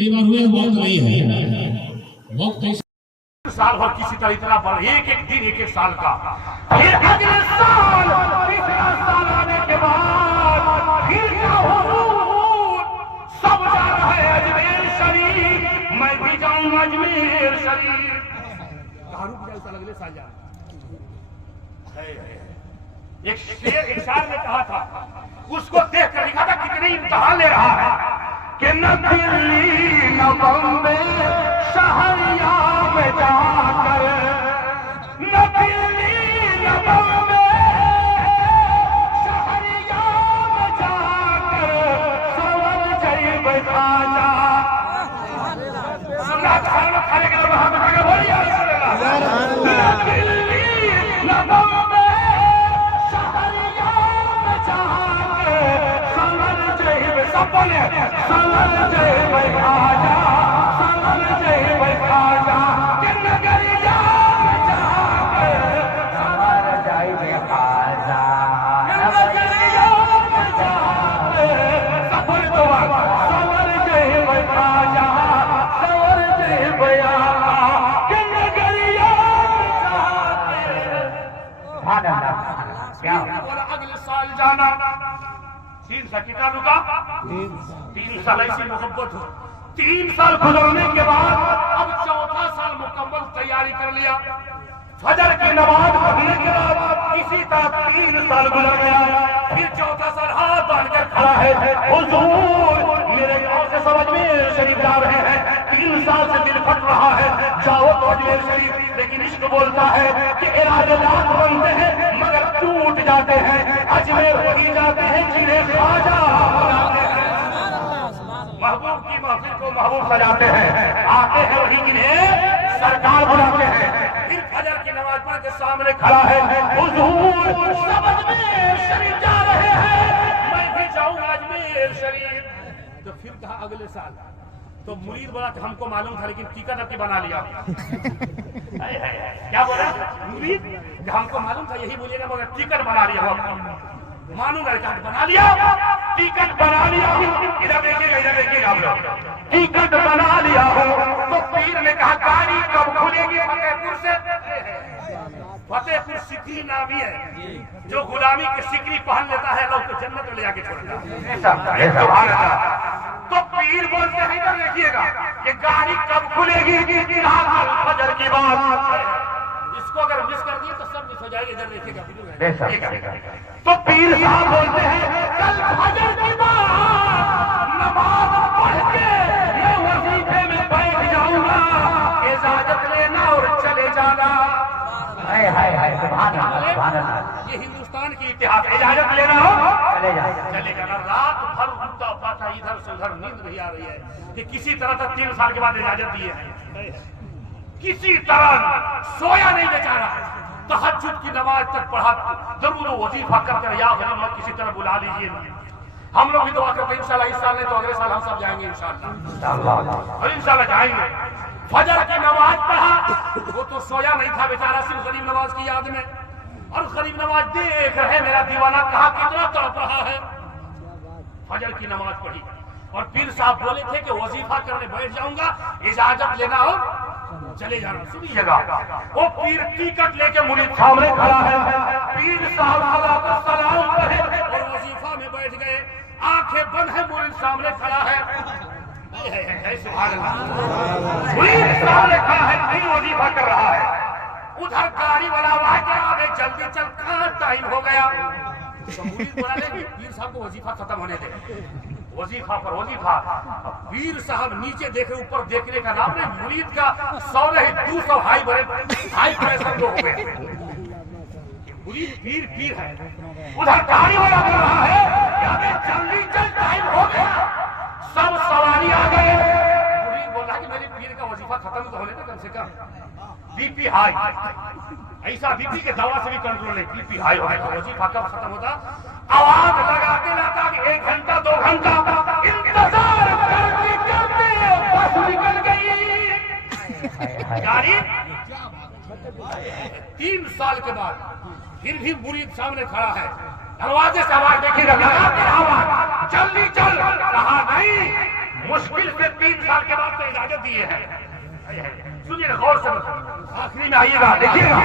पहली बार हुए, वक्त नहीं है, वक्त साल भर किसी तरह इतना बढ़, एक एक दिन एक एक साल का, फिर अगले साल तीसरा साल आने के बाद फिर क्या हुजूर सब जा रहे हैं अजमेर शरीफ, मैं भी जाऊंगा अजमेर शरीफ। अगले साल जाना। एक शेर एक शायर ने कहा था, उसको देख कर लिखा था कितनी इम्तिहान ले रहा है कि न दिल्ली न बॉम्बे शहरिया में जाकर, न दिल्ली न बॉम्बे शहरिया में जाकर सवर जैब खाजा। सुना खाना खाने के लिए वहां पर बोलिए न दिल्ली न बॉम्बे शहरिया में जाकर सवर जैब, सब बोले सवर जैब खाजा, सवर जैब खाजा कि नगरिया में जाकर सवर जैब खाजा, नगरिया में जाकर सफर दुआ सवर जैब खाजा, सवर जैब आका कि नगरिया में जाकर। क्या बोला अगले साल जाना। 3 साल कितना रुका? 3 साल ऐसी मोहब्बत हो। 3 साल गुजरने के बाद अब चौथा साल मुकम्मल तैयारी कर लिया। फजर की नमाज पढ़ने के बाद इसी तरह 3 साल गुजर गया। फिर चौथा साल हाथ बांधकर खड़ा है, हुजूर मेरे गांव से सब अजमेर शरीफ जा रहे हैं, 3 साल से दिल फट रहा है, जाओ तो अजमेर शरीफ। लेकिन इश्क बोलता है कि इरादे लाख बनते हैं मगर टूट जाते हैं, अजमेर वही जाते हैं जिन्हें ख्वाजा बनाते हैं। महबूब की महफिल को महबूब सजाते हैं, आते हैं वही जिन्हें सरकार बनाते हैं। फिर फजर की नमाज पढ़ के सामने खड़ा है, हुजूर सब अजमेर शरीफ जा रहे हैं, मैं भी जाऊंगा अजमेर शरीफ। तो फिर कहा अगले साल। तो मुरीद बोला था हमको मालूम था लेकिन टिकट अपनी बना लिया। क्या बोला मुरीद? हमको मालूम था यही बोलिएगा मगर टिकट बना लिया। मानूंगा टिकट बना लिया, टिकट बना लिया। इधर देखिएगा, इधर देखिएगा आप लोग, टिकट बना लिया हो। तो पीर ने कहा गाड़ी कब खुलेगी फतेहपुर से? फतेहपुर सिकरी नामी है, जो गुलामी की सिकरी पहन लेता है लोग तो जन्नत में ले जाके छोड़ता है। तो पीर बोलते हैं इधर देखिएगा कि गाड़ी कब खुलेगी? फजर की बात। इसको अगर मिस कर दिए तो सब मिस हो जाएगी। इधर देखिएगा। तो पीर साहब बोलते हैं कल फजर की बात, नमाज पढ़ के मैं वजीफे में बैठ जाऊंगा, इजाजत लेना और चले जाना। ये हिंदुस्तान की इतिहास, इजाजत लेना हो चले जाना। रात भर घूमता पाता इधर से उधर, नींद नहीं आ रही है कि किसी तरह तक 3 साल के बाद इजाजत दी है, किसी तरह सोया नहीं बेचारा, तहज्जुद की नमाज तक पढ़ा, जरूर वजीफा कर या गरीब किसी तरह बुला लीजिए। हम लोग भी दुआ करते हैं इंशाल्लाह, इस साल नहीं तो अगले साल हम सब जाएंगे इंशाल्लाह, और इंशाल्लाह जाएंगे। फजर की नमाज पढ़ा, वो तो सोया नहीं था बेचारा, सिर्फ गरीब नवाज की याद में, और गरीब नवाज देख रहे मेरा दीवाना कहा कितना तड़प रहा है। फजर की नमाज पढ़ी और पीर साहब बोले थे कि वजीफा करने बैठ जाऊंगा, इजाजत लेना हो चले जाना। सुनिएगा, वो पीर टिकट लेके मुरीद सामने खड़ा है, पीर साहब सलाम कहे और वजीफा में बैठ गए, आंखें बंद है, मुरीद सामने खड़ा है। मुरीद सामने खड़ा है, नहीं वजीफा कर रहा है। उधर गाड़ी वाला आवाज आगे जल्दी चल, कहाँ टाइम हो गया। तो मुरीद बोला नहीं, पीर साहब को वजीफा खत्म होने दे, वजीफा पर वजीफा। पीर साहब नीचे देखे, ऊपर देखने का नाम नहीं, मुरीद का 100 नहीं 200 हाई प्रेशर हो गए। मुरीद पीर पीर है। उधर गाड़ी वाला बोल रहा है जल्दी चल, टाइम हो गया, सब सवारी आ गए। मुरीद बोल रहा है कि मेरे पीर का वजीफा खत्म तो होने दे कम से कम। बीपी हाई, ऐसा बीपी के दवा से भी कंट्रोल नहीं, बीपी हाई होने तो वजीफा कब खत्म होता? आवाज लगाते रहता कि 1 घंटा 2 घंटा इंतजार करते करते बस निकल गई गाड़ी। 3 साल के बाद फिर भी मुरीद सामने खड़ा है, दरवाजे से आवाज देखिएगा, आवाज जल्दी चल रहा नहीं। मुश्किल से 3 साल के दिए हैं। सुनिए गौर से, आखिरी में आइएगा, देखिएगा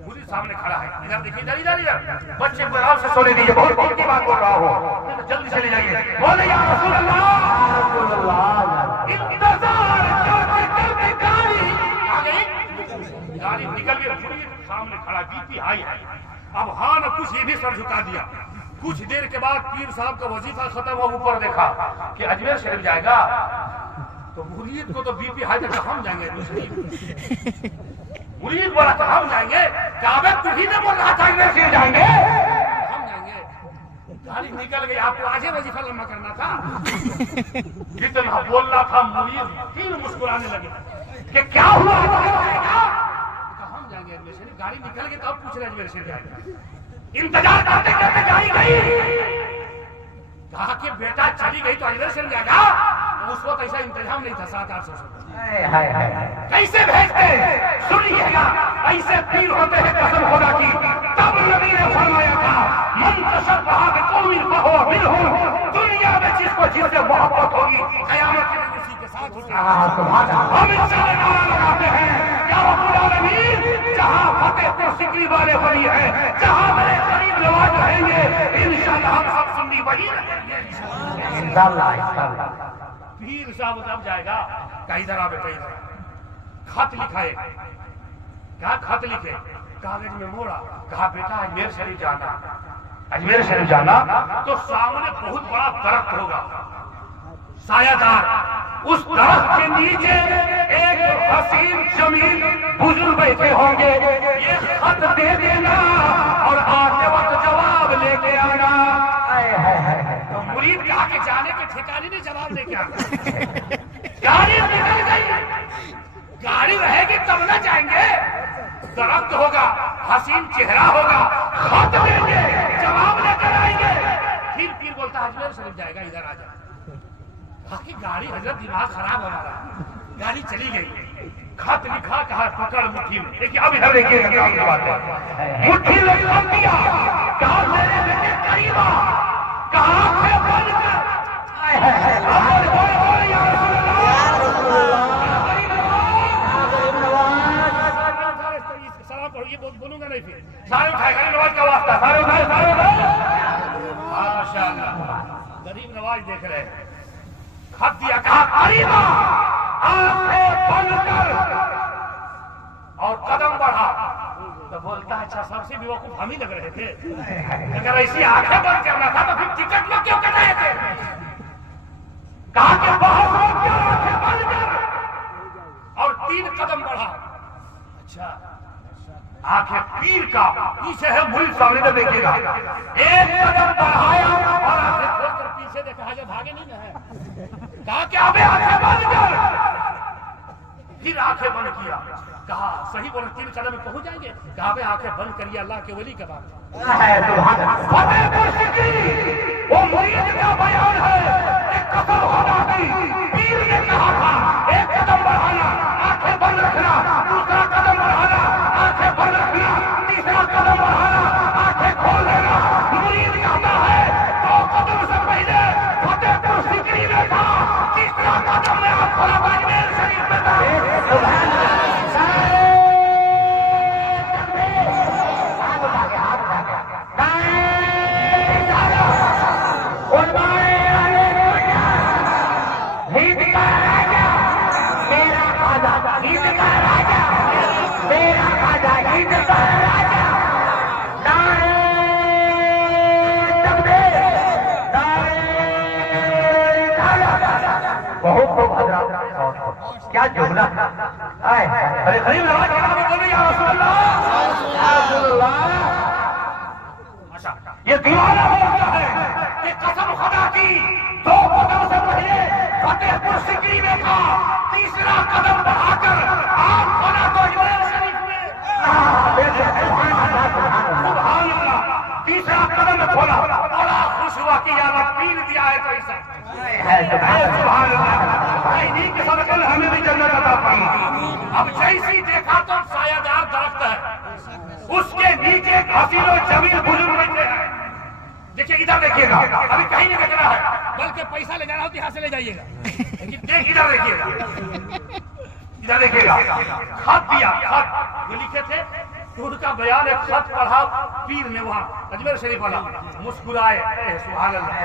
मुझे सामने खड़ा है, इधर देखिए, इधर इधर इधर, बच्चे को आराम से सोने दीजिए, बहुत दिन की बात बोल रहा हूँ, तो जल्दी चले जाइए, बोले या रसूल अल्लाह, इंतजार करते करते गाड़ी आ गई, गाड़ी निकल गई, सामने खड़ा, बीपी हाई है। अब हाँ न कुछ ये भी सर झुका दिया। कुछ देर के बाद पीर साहब का वजीफा खत्म हुआ, ऊपर देखा कि अजमेर शरीफ जाएगा, तो मुरीद को तो बीपी हाई तक हम जाएंगे, मुरीद बोला तो हम जाएंगे, काबे तुम्ही ने बोल रहा था अजमेर शरीफ जाएंगे, हम जाएंगे। गाड़ी निकल गई, आपको आज ही वजीफा लम्बा करना था। जितना बोल रहा था मुरीद फिर मुस्कुराने लगे कि क्या हुआ, हम जाएंगे अजमेर शरीफ। गाड़ी निकल गई तो अब पूछ रहे अजमेर शरीफ जाएंगे। इंतजार करते करते गाड़ी गई, कहा कि बेटा चली गई तो अजमेर शरीफ जाएगा। उस वक्त ऐसा इंतजाम नहीं था, 700-800 कैसे भेजते, सुनिएगा, ऐसे पीर होते हैं कसम खुदा की। तब नबी ने फरमाया था, मन तशब्बह बिकौमिन फहुव मिनहुम, दुनिया में जिसको जिससे मोहब्बत होगी कयामत के दिन उसी के साथ होगी। हम इंशाअल्लाह नारा लगाते हैं, या रब्बुल आलमीन, जहां फतेहपुर सिकरी वाले वली हैं, जहां मेरे गरीब नवाज रहेंगे, इंशाअल्लाह हम सब सुन्नी वही रहेंगे, इंशाअल्लाह। पीर साहब तब जाएगा, कहीं इधर आ बेटा, इधर खत लिखा है, क्या खत लिखे, कागज में मोड़ा, कहा बेटा अजमेर शरीफ जाना, अजमेर शरीफ जाना तो सामने बहुत बड़ा दरख्त होगा सायादार, उस दरख्त के नीचे एक हसीन जमीन बुजुर्ग बैठे होंगे, ये खत दे देना और आते वक्त जवाब लेके आना। तो मुरीद कहा के जाने के ठिकाने ने जवाब लेके आना। गाड़ी निकल गई, गाड़ी रहेगी तब न जाएंगे, दरख्त होगा, हसीन चेहरा होगा, खत देंगे, जवाब लेकर आएंगे। फिर पीर बोलता अजमेर शरीफ जाएगा, इधर आ जाए। बाकी गाड़ी हजरत दिमाग खराब हो रहा, गाड़ी चली गई, खत लिखा, कहा पकड़ मुट्ठी में। देखिए अब इधर देखिए क्या बात है, मुट्ठी में रख दिया, कहा मेरे बेटे करीबा, कहा आंखें बंद कर, ये बोलूंगा नहीं, फिर सारे उठाए, गरीब नवाज का वास्ता, सारे उठाए, सारे उठाए, माशाअल्लाह, गरीब नवाज देख रहे हैं, खत दिया, कहा करीबा आंखें बंद कर, और कदम बढ़ा। तो बोलता है अच्छा, सबसे बेवकूफ हम ही लग रहे थे, अगर ऐसी आंखें बंद करना था तो फिर टिकट में क्यों कटाए थे। कहा कि बहुत आंखें बंद कर, और 3 कदम बढ़ा। अच्छा, आंखें पीर का पीछे है, मुरीद सामने तो देखिएगा, 1 कदम बढ़ाया और आंखें खोलकर पीछे देखा, जो भागे नहीं ना है, कहा कि अबे आंखें बंद कर, फिर आंखें बंद किया, कहा सही बोला 3 कदम में पहुंच जाएंगे, कहा बे आंखें बंद करिए, अल्लाह के वली का बात है। फतेहपुर सिकरी वो मुरीद का बयान है, एक कसम खुदा की, पीर ने कहा था 1 कदम बढ़ाना, आंखें बंद रखना, दूसरा कदम बढ़ाना, आंखें बंद रखना, तीसरा कदम बढ़ाना, आंखें खोल देना। मुरीद कहता है 2 कदम से पहले फतेहपुर सिकरी में था, तीसरा कदम में आप खोला अजमेर शरीफ में था। क्या जुमला, अरे गरीब नवाज या रसूल अल्लाह, ये दीवाना बोलता है कि कसम खुदा की 2 कदम से पहले फतेहपुर सिकरी में था, तीसरा कदम बढ़ाकर आप खोला तो अजमेर शरीफ में, सुभान अल्लाह, तीसरा कदम खोला, बड़ा खुश हुआ कि यार पीर दिया है तो ऐसा सुभान अल्लाह, के सदक़े में हमें भी जन्नत अता फरमा। अब जैसी देखा तो सायादार दरख्त है, उसके नीचे हसीन और जमील बुजुर्ग बैठे हैं, देखिए इधर देखिएगा, अभी कहीं नहीं देखना है, बल्कि पैसा ले जाना हो तो यहाँ से ले जाइएगा। लेकिन इधर देखिएगा, इधर देखिएगा, खत दिया, खत जो लिखे थे उनका बयान, एक खत पढ़ा पीर ने वहाँ अजमेर शरीफ वाला, मुस्कुराए, सुभान अल्लाह,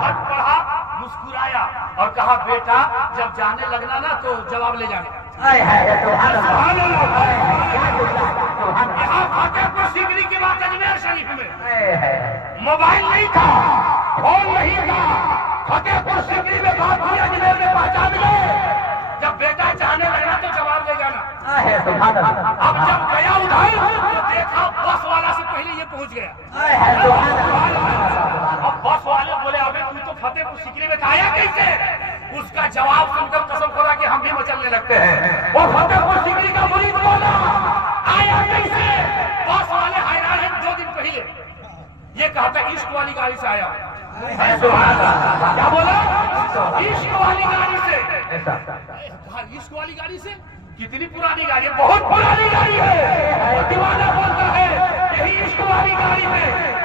खत पढ़ा, मुस्कुराया और कहा बेटा जब जाने लगना ना तो जवाब ले जाना। यहाँ फतेहपुर सीकरी की बात अजमेर शरीफ में मोबाइल नहीं था, फोन नहीं था, फतेहपुर सीकरी में बात हुई, अजमेर में पहचान गए, जब बेटा जाने लगना तो जवाब ले जाना। अब जब गया उधर तो देखा बस वाला से पहले ये पहुंच गया। अब बस वाले बोले अबे तू तो फतेहपुर सीकरी में आया कैसे? उसका जवाब सुनकर कसम खुदा कि हम भी मचलने लगते हैं। वो फतेहपुर सीकरी का मुरीद बोला आया कैसे? बस वाले हैरान है, 2 दिन पहले ये कहता इश्क वाली गाड़ी से आया। क्या बोला? इश्क वाली गाड़ी से। इश्क वाली गाड़ी से? कितनी पुरानी गाड़ी है, बहुत पुरानी गाड़ी है। दीवाना बोलता है यही इश्क वाली गाड़ी पे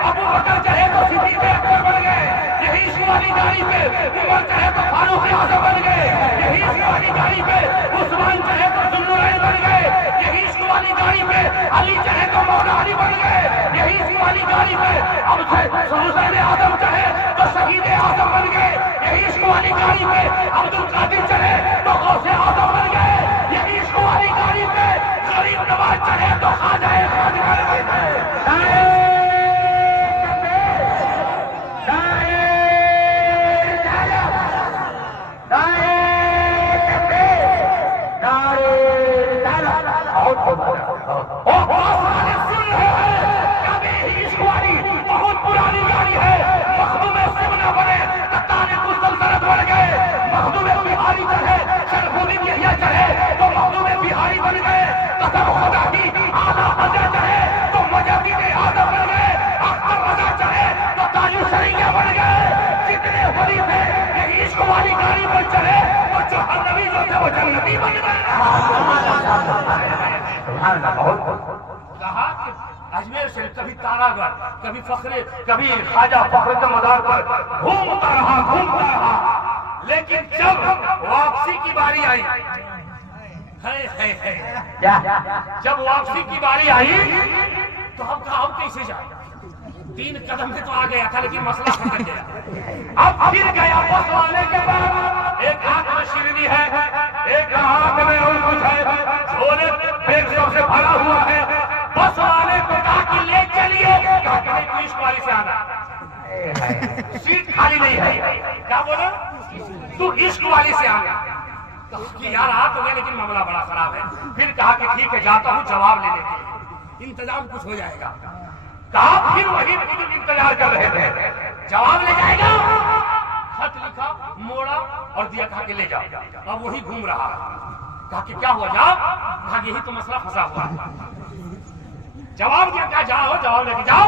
अबू बकर चाहे तो सिद्दीक़ अकबर बन गए, यही इश्क वाली गाड़ी पे उमर चाहे तो फारूक आज़म बन गए, यही इश्क वाली गाड़ी पे उस्मान चाहे तो जुल्लुलैन बन गए, यही इश्क वाली गाड़ी पे अली चाहे तो मौला अली बन गए, यही इश्क वाली गाड़ी पे अब हुसैन आज़म चाहे तो शहीद आज़म बन गए, यही इश्क वाली गाड़ी पे अब्दुल कादिर चाहे तो गौसे आज़म बन गए, यही इश्क वाली गाड़ी पे गरीब नवाज चाहे तो ख्वाजा ख्वाजा बन गए। बहुत पुरानी गाड़ी है, मखदूम सिमना बने तारे सल्तनत बन गए, मखदूम बिहारी चाहे शरफुद्दीन यहिया चाहे तो मखदूम बिहारी बन गए, कसम खुदा की आला हज़रत चाहे तो मुजद्दिद आज़म बन गए, अख्तर रज़ा चाहे तो ताजु शरीया बन गए। जितने वली थे यही इश्क वाली गाड़ी पर चढ़े तो जहन्नमी जो थे वो जन्नती बन गए। कहा कि अजमेर शरीफ कभी तारागढ़, कभी फखरे, कभी ख्वाजा फखर के मज़ार पर घूमता रहा, लेकिन जब वापसी की बारी आई जब वापसी की बारी आई तो हम कहा हम कैसे जाए? 3 कदम से तो आ गया था लेकिन मसला खत्म गया। अब फिर गया बस वाले के पास, एक हाथ में शिरनी है, एक हाथ में और कुछ है, झोले पेट से भरा हुआ है। बस वाले को कहा कि ले चलिए, कहा कि नहीं पुलिस वाली से आना, सीट खाली नहीं है। क्या बोला? तू इश्क वाली से आना। कहा कि यार आ तो गए लेकिन मामला बड़ा खराब है। फिर कहा कि ठीक है जाता हूँ जवाब लेने के लिए, इंतजाम कुछ हो जाएगा। कहा फिर वही बुजुर्ग इंतजार कर रहे थे, जवाब ले जाएगा। खत लिखा, मोड़ा और दिया, कहा कि ले जाओ। अब वही घूम रहा। कहा कि क्या हुआ? जाओ। कहा यही तो मसला फंसा हुआ है। जवाब दिया, क्या जाओ जवाब लेके जाओ,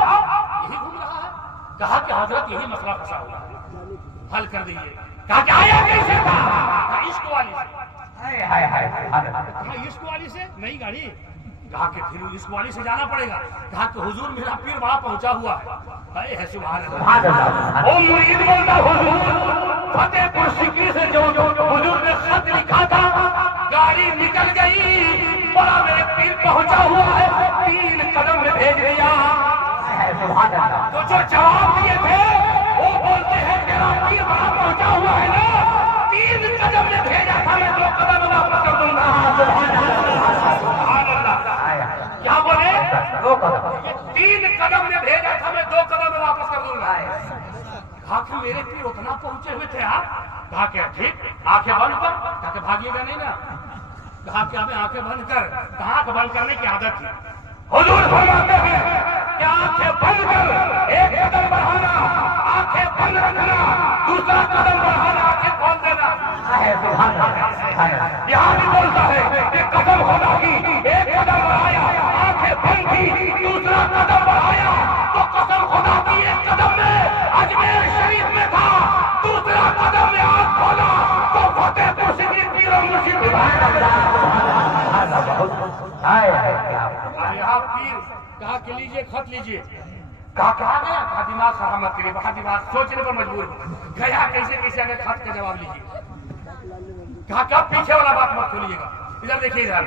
यही घूम रहा है। कहा कि हजरत यही मसला फंसा हुआ है, हल कर दीजिए। कहा कि आया कैसे था? इश्क वाली से। इश्क वाली से नई गाड़ी। कहा कि फिर इश्क वाली से जाना पड़ेगा। कहा कि हुजूर मेरा पीर बड़ा पहुंचा हुआ है। सुभान अल्लाह। ओ मुरीद बोलता हुजूर फतेहपुर सीकरी से जो हुजूर ने खत लिखा था, गाड़ी निकल गई, बड़ा मेरे पीर पहुंचा हुआ है, 3 कदम में भेज दिया। तो जो जवाब दिए थे वो बोलते हैं तेरा पीर बड़ा पहुंचा हुआ है ना, 3 कदम में भेजा था, मैं 2 कदम वापस कर दूंगा। क्या बोले? 3 कदम में भेजा था, मैं 2 कदम में वापस कर दूंगा। कहा कि मेरे पीर उतना पहुंचे हुए थे आप? कहा कि ठीक, आंखें बंद कर। कहा कि भागिएगा नहीं ना? कहा कि हमें आंखें बंद कर। कहा आंख बंद करने की आदत थी। हुजूर फरमाते हैं कि आंखें बंद कर, 1 कदम बढ़ाना, आंखें बंद रखना, दूसरा कदम बढ़ाना, आंखें खोल देना। यहाँ भी बोलता है कि कसम खुदा की 1 कदम बढ़ाया, आंखें बंद की, दूसरा कदम बढ़ाया तो कसम खुदा की 1 कदम में अजमेर शरीफ में था, दूसरा कदम में आंख खोला तो फतेहपुर सीकरी पीर मुर्शिद। यहाँ पीर कहा कि लीजिए खत लीजिए। कहा गया, कहा दिमाग खराब मत करिए, कहा दिमाग सोचने पर मजबूर हो गया, कैसे कैसे आगे खत का जवाब लीजिए। कहा पीछे वाला बात मत खोलिएगा, इधर देखिए इधर।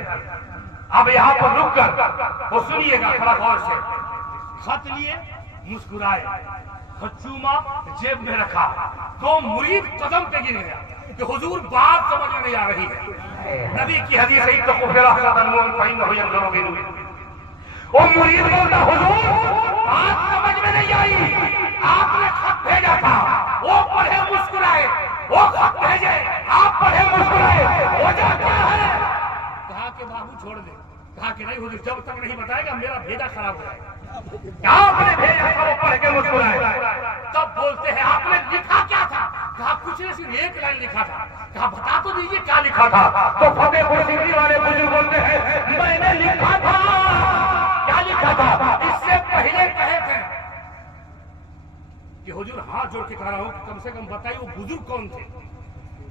अब यहाँ पर रुक कर वो सुनिएगा थोड़ा गौर से। खत लिए, मुस्कुराए, चूमा, जेब में रखा, तो मुरीद कदम पे गिर गया कि हुजूर बात समझ में नहीं आ रही है। नबी की हदीस है, तो वो मुरीद बोलता हुजूर बात समझ में नहीं आई, आपने खत भेजा था, वो पढ़े मुस्कुराए, वो खत भेजे, आप पढ़े मुस्कुराए, वजह क्या है? कहा कि बाबू छोड़ दे। कहा कि नहीं हुजूर, जब तक नहीं बताएगा मेरा भेजा खराब हो जाएगा। आपने भेजा था, वो पढ़ के मुस्कुराए। तब बोलते हैं आपने लिखा क्या था? कहा कुछ नहीं, सिर्फ एक लाइन लिखा था। कहा बता तो दीजिए क्या लिखा था? तो फतेहपुर सीकरी वाले बुजुर्ग बोलते हैं मैंने लिखा था। क्या लिखा था? इससे पहले कहे थे कि हुजूर हाथ जोड़ के कह रहा हूं कि कम से कम बताइए वो बुजुर्ग कौन थे?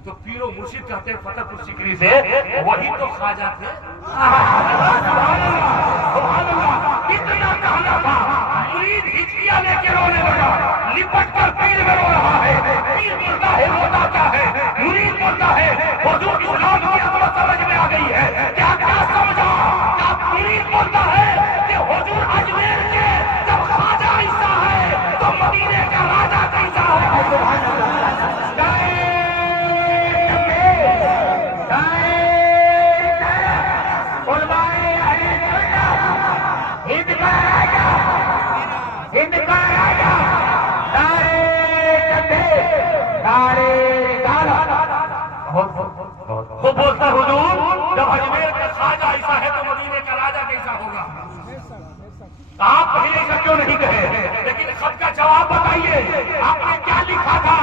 तो पीरो मुर्शिद कहते हैं फतेहपुर सीकरी से, वही तो ख्वाजा थे। कितना कहना था, मुरीद हिचकियां लेके रोने लगा, लिपट कर पीर में रो रहा है। पीर बोलता है रोता क्या है? मुरीद बोलता है हुजूर इस्लाम की अजमत समझ में आ गई है। क्या क्या समझा? क्या मुरीद बोलता है कि हुजूर अजमेर के जब ख्वाजा ऐसा है तो मदीने का राजा कैसा है? वो बोलता हुजूर जब अजमेर का ख्वाजा ऐसा है तो मदीने का राजा कैसा होगा? आप पहले ऐसा क्यों नहीं कहे? लेकिन खत का जवाब बताइए, आपने क्या लिखा था?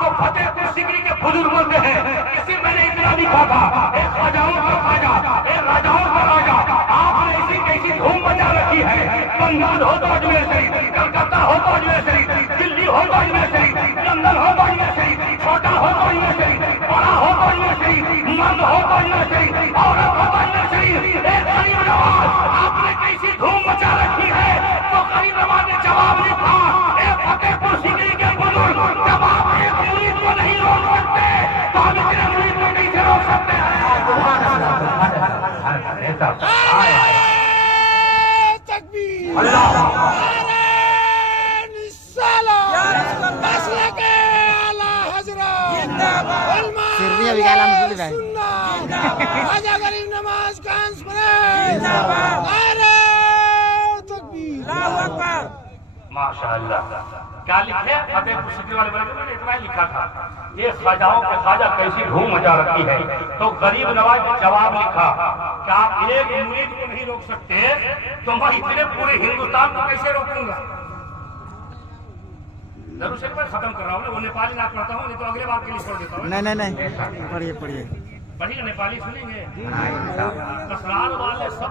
तो फतेहपुर सीकरी के बुजुर्ग बोलते हैं किसी मैंने इतना लिखा था, एक ख्वाजाओं का ख्वाजा, एक राजाओं का राजा। आपने इसी कैसी धूम मचा रखी है। बंगाल हो तो अजमेर शरीफ, कलकत्ता हो तो अजमेर शरीफ, दिल्ली हो तो अजमेर शरीफ, लंदन हो तो अजमेर शरीफ, छोटा हो तो अजमेर शरीफ, बड़ा हो तो अजमेर शरीफ, मर्द हो तो अजमेर शरीफ, औरत हो तो अजमेर शरीफ। एक गरीब नवाज आपने कैसी धूम मचा रखी है। तो गरीब नवाज ने जवाब लिखा, एक फतेहपुर सीकरी के बुजुर्ग जब आप एक मुरीद को नहीं रोक सकते तो हम इतने मुरीद को कैसे रोक सकते हैं? गरीब नमाज माशाअल्लाह। क्या लिखे फतेहपुर सीकरी वाले मैंने इतना ही लिखा था, ये ख्वाजाओं के ख्वाजा कैसी धूम मचा रखी है। तो गरीब नवाज ने जवाब लिखा कि आप एक मुरीद को नहीं रोक सकते तो मैं इतने पूरे हिंदुस्तान को कैसे रोकूंगा? जरूर से मैं खत्म कर रहा हूँ ना, वो नेपाली ना पढ़ता हूँ, नहीं तो अगले बार के लिए छोड़ देता हूँ। नहीं पढ़िए पढ़िए नेपाली सुनेंगे। असरार वाले सब